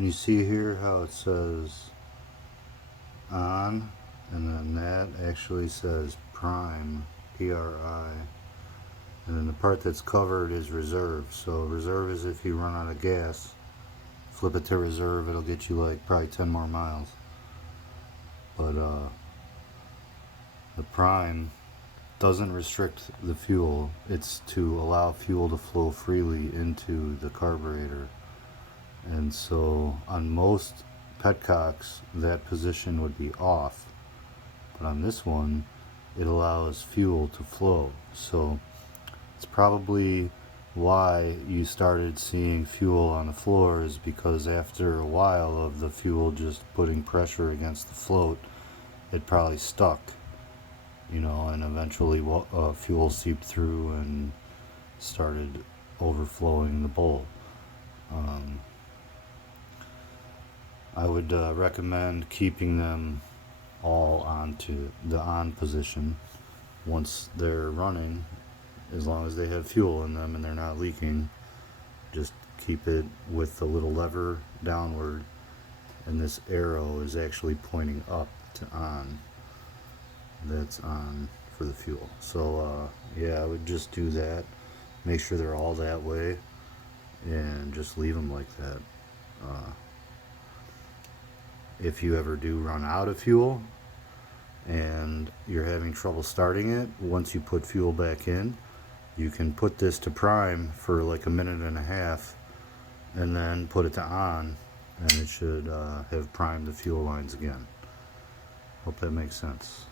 Can you see here how it says on, and then that actually says prime, PRI, and then the part that's covered is reserve. So reserve is if you run out of gas, flip it to reserve, it'll get you like probably 10 more miles. But the prime doesn't restrict the fuel. It's to allow fuel to flow freely into the carburetor. And so on most petcocks that position would be off, but on this one it allows fuel to flow. So it's probably why you started seeing fuel on the floor, is because after a while of the fuel just putting pressure against the float, it probably stuck, and eventually fuel seeped through and started overflowing the bowl. I would recommend keeping them all onto the on position once they're running, as long as they have fuel in them and they're not leaking. Just keep it with the little lever downward, and this arrow is actually pointing up to on. That's on for the fuel. So yeah, I would just do that. Make sure they're all that way and just leave them like that. If you ever do run out of fuel and you're having trouble starting it, once you put fuel back in, you can put this to prime for like a minute and a half and then put it to on, and it should have primed the fuel lines again. Hope that makes sense.